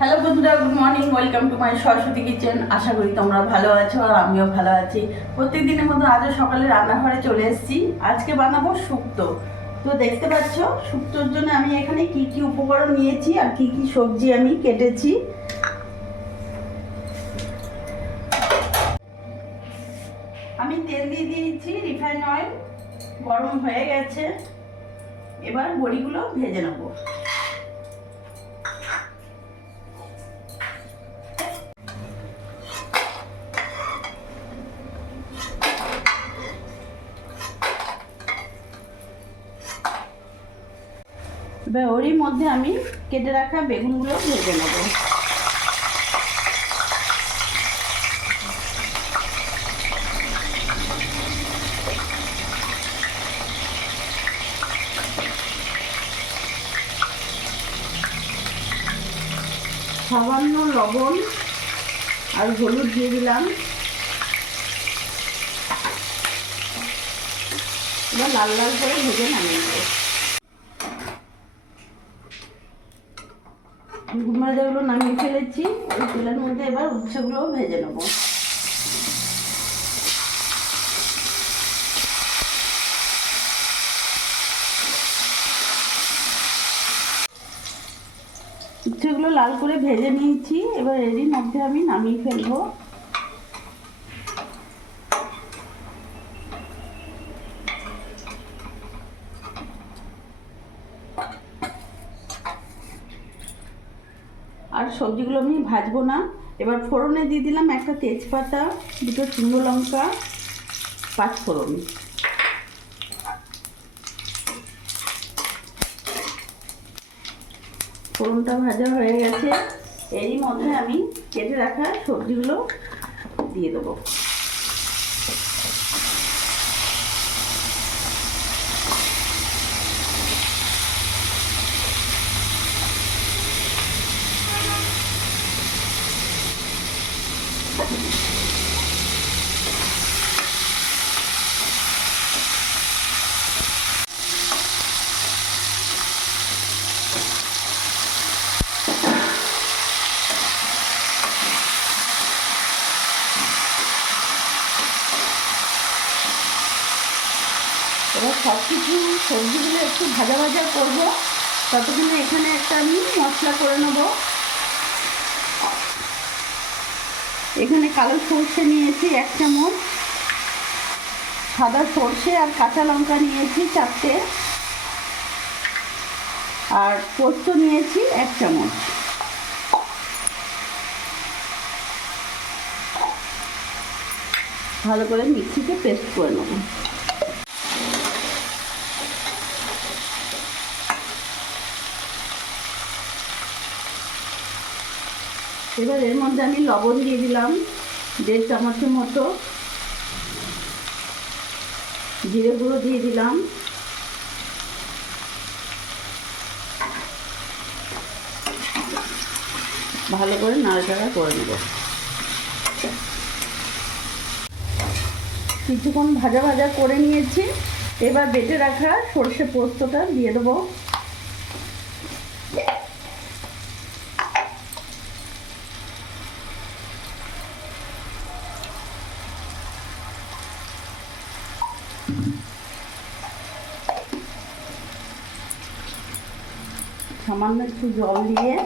Hello বন্ধুরা, good morning. Welcome to my Saraswati kitchen. আশা করি তোমরা ভালো আছো আর আমিও ভালো আছি। প্রত্যেক দিনের মতো আজও সকালে রান্নাঘরে চলে এসেছি। আজকে বানাবো শুক্তো। তো দেখতে পাচ্ছ শুক্তোর জন্য আমি এখানে কি কি উপকরণ নিয়েছি আর কি কি সবজি আমি কেটেছি। আমি তেল দিয়ে দিয়েছি, রিফাইন অয়েল গরম হয়ে গেছে। এবার বড়িগুলো ভেজে নেবো। এবার ওরই মধ্যে আমি কেটে রাখা বেগুনগুলো ভেজে নেব। সামান্য লবণ আর হলুদ দিয়ে দিলাম। এবার লাল লাল করে ভেজে নামিয়ে নেব। বেগুন ভাজাগুলো নামিয়ে ফেলেছি। ওই তেলের মধ্যে এবার উচ্ছেগুলোও ভেজে নেব। উচ্ছেগুলো লাল করে ভেজে নিয়েছি। এবার এরই মধ্যে আমি নামিয়ে ফেলবো। আর সবজিগুলো আমি ভাজবো না। এবার ফোড়নে দিয়ে দিলাম একটা তেজপাতা, দুটো শুকনো লঙ্কা, 5 ফোড়ন। ফোড়নটা ভাজা হয়ে গেছে। এরই মধ্যে আমি কেটে রাখা সবজিগুলো দিয়ে দেবো। এবার সব কিছু সবজিগুলো একটু ভাজা ভাজা করবো। ততক্ষণে এখানে একটা আমি মশলা করে নেব। এখানে কালো সর্ষে নিয়েছি 1 চামচ, সাদা সর্ষে আর কাঁচা লঙ্কা নিয়েছি 4টে, আর পোস্ত নিয়েছি 1 চামচ। ভালো করে মিক্সিতে পেস্ট করে নেব। এবার এর মধ্যে আমি লবণ দিয়ে দিলাম 1.5 চামচের মতো, জিরে গুঁড়ো দিয়ে দিলাম, ভালো করে নাড়াচাড়া করে নেব। কিছুক্ষণ ভাজা ভাজা করে নিয়েছি। এবার বেটে রাখা সর্ষে পোস্তটা দিয়ে দেবো। সামান্য একটু জল দিয়ে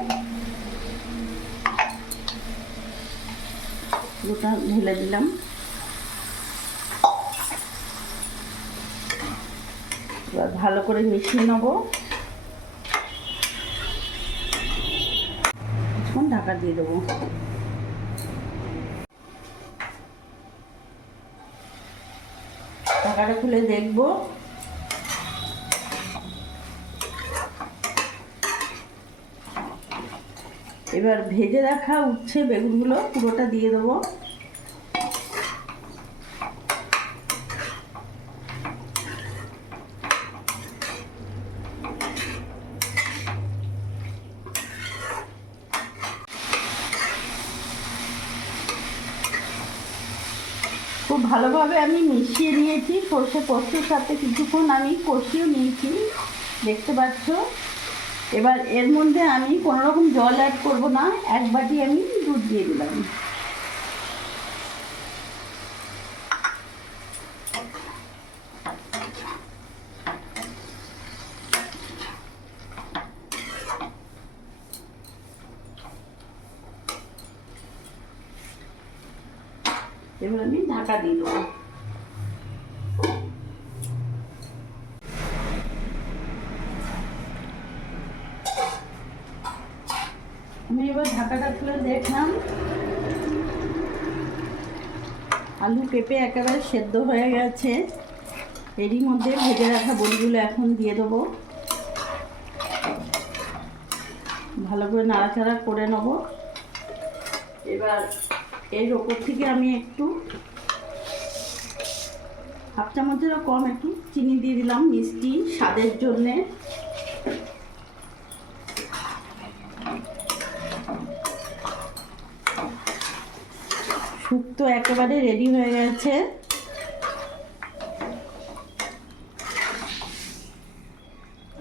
গোটা ঢেলে দিলাম। এবার ভালো করে মিশিয়ে নেব। এখন ঢাকা দিয়ে দেবো। ঢাকাটা খুলে দেখবো। এবার ভেজে রাখা উচ্ছে বেগুনগুলো পুরোটা দিয়ে দেবো। খুব ভালোভাবে আমি মিশিয়ে নিয়েছি। সর্ষে পোস্তর সাথে কিছুক্ষণ আমি কষিয়ে নিয়েছি, দেখতে পাচ্ছ। এবার এর মধ্যে আমি কোনো রকম জল অ্যাড করব না, 1 বাটি আমি দুধ দিয়ে দিলাম। এবার আমি ঢাকা দিয়ে দেবো। আমি এবার ঢাকাটা খুলে দেখলাম আলু পেঁপে একেবারে সেদ্ধ হয়ে গেছে। এরই মধ্যে ভেজে রাখা বড়িগুলো এখন দিয়ে দেবো, ভালো করে নাড়াচাড়া করে নেব। এবার এর ওপর থেকে আমি একটু 1/2 চামচেরও কম একটু চিনি দিয়ে দিলাম মিষ্টি স্বাদের জন্যে। শুক্তো একেবারে রেডি হয়ে গেছে।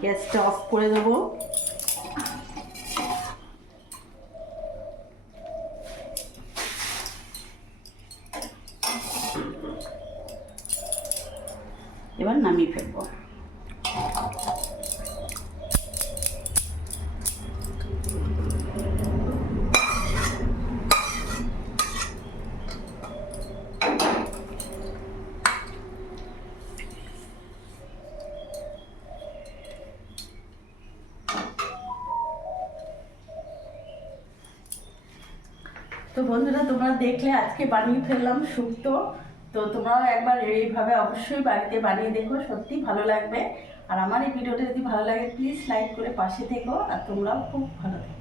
গ্যাসটা অফ করে দেবো। এবার নামিয়ে ফেলবো। তো বন্ধুরা, তোমরা দেখলে আজকে বানিয়ে ফেললাম শুক্তো। তো তোমরাও একবার এইভাবে অবশ্যই বাড়িতে বানিয়ে দেখো, সত্যি ভালো লাগবে। আর আমার এই ভিডিওটা যদি ভালো লাগে প্লিজ লাইক করে পাশে থেকো, আর তোমরাও খুব ভালো থেকো।